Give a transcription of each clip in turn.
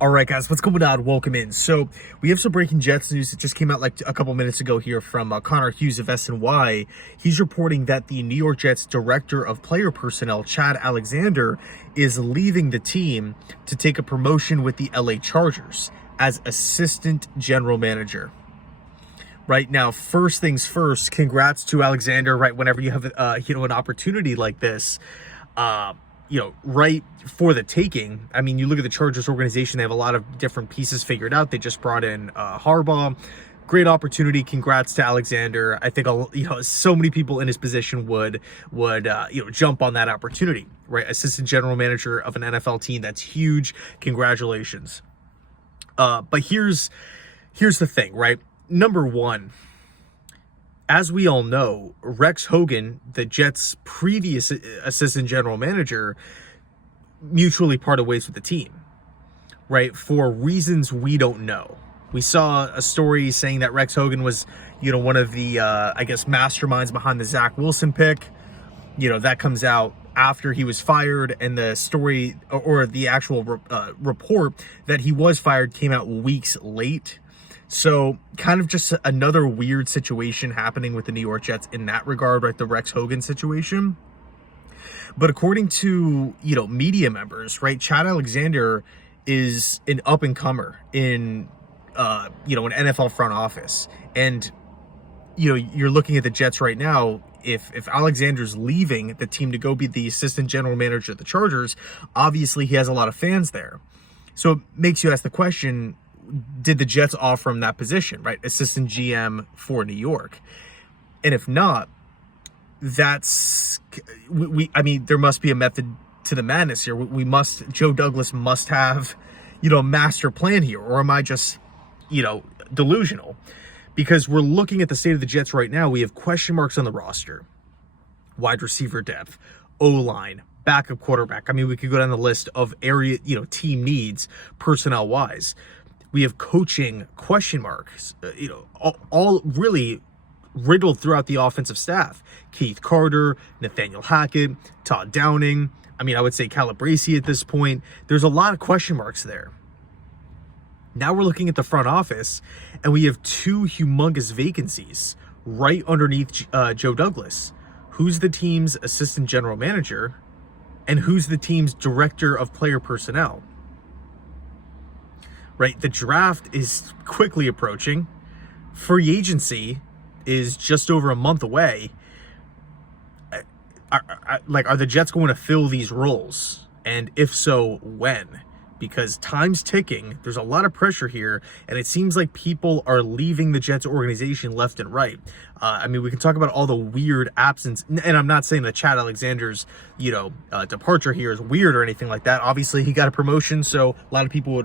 All right, guys, what's going on? Welcome in. So we have some breaking Jets news that just came out like a couple minutes ago here from Connor Hughes of SNY. He's reporting that the New York Jets director of player personnel, Chad Alexander, is leaving the team to take a promotion with the LA Chargers as assistant general manager. Right now, first things first, congrats to Alexander, right? Whenever you have, an opportunity like this, right for the taking. I mean, you look at the Chargers organization, they have a lot of different pieces figured out. They just brought in Harbaugh. Great opportunity. Congrats to Alexander. I think, so many people in his position would jump on that opportunity, right? Assistant general manager of an NFL team. That's huge. Congratulations. But here's the thing, right? Number one, as we all know, Rex Hogan, the Jets' previous assistant general manager, mutually parted ways with the team, right? For reasons we don't know. We saw a story saying that Rex Hogan was, one of the, masterminds behind the Zach Wilson pick. That comes out after he was fired, and the story or the actual report that he was fired came out weeks late. So kind of just another weird situation happening with the New York Jets in that regard, right? The Rex Hogan situation. But according to, media members, right, Chad Alexander is an up-and-comer in, an NFL front office. And, you're looking at the Jets right now. If Alexander's leaving the team to go be the assistant general manager of the Chargers, obviously he has a lot of fans there. So it makes you ask the question, did the Jets offer him that position, right? Assistant GM for New York. And if not, there must be a method to the madness here. Joe Douglas must have, a master plan here. Or am I just, delusional? Because we're looking at the state of the Jets right now. We have question marks on the roster, wide receiver depth, O-line, backup quarterback. I mean, we could go down the list of area, team needs personnel wise. We have coaching question marks, all really riddled throughout the offensive staff. Keith Carter, Nathaniel Hackett, Todd Downing. I would say Calabresi at this point. There's a lot of question marks there. Now we're looking at the front office, and we have two humongous vacancies right underneath Joe Douglas. Who's the team's assistant general manager, and who's the team's director of player personnel? Right, the draft is quickly approaching. Free agency is just over a month away. Are the Jets going to fill these roles? And if so, when? Because time's ticking. There's a lot of pressure here, and it seems like people are leaving the Jets organization left and right. We can talk about all the weird absence, and I'm not saying that Chad Alexander's, departure here is weird or anything like that. Obviously, he got a promotion, so a lot of people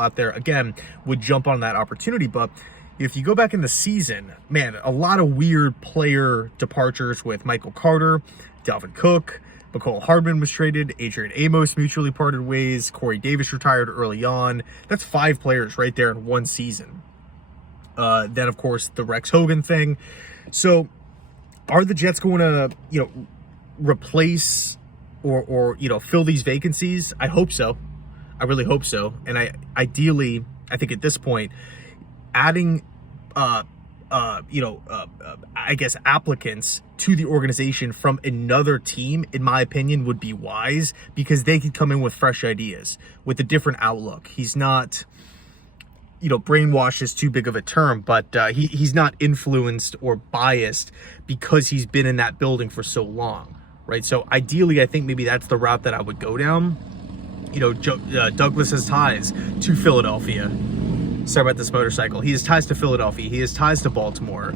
out there, again, would jump on that opportunity. But if you go back in the season, man, a lot of weird player departures with Michael Carter, Dalvin Cook, McCole Hardman was traded, Adrian Amos mutually parted ways, Corey Davis retired early on. That's 5 players right there in one season. Then, of course, the Rex Hogan thing. So are the Jets going to, replace or fill these vacancies? I hope so. I really hope so. And I think at this point, adding applicants to the organization from another team, in my opinion, would be wise, because they could come in with fresh ideas, with a different outlook. He's not, brainwashed is too big of a term, but he's not influenced or biased because he's been in that building for so long, right? So ideally, I think maybe that's the route that I would go down. Douglas has ties to Philadelphia. Sorry about this motorcycle. He has ties to Philadelphia. He has ties to Baltimore.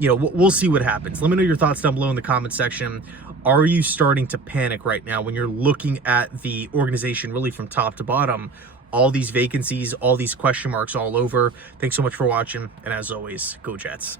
We'll see what happens. Let me know your thoughts down below in the comment section. Are you starting to panic right now when you're looking at the organization really from top to bottom? All these vacancies, all these question marks all over. Thanks so much for watching. And as always, go Jets.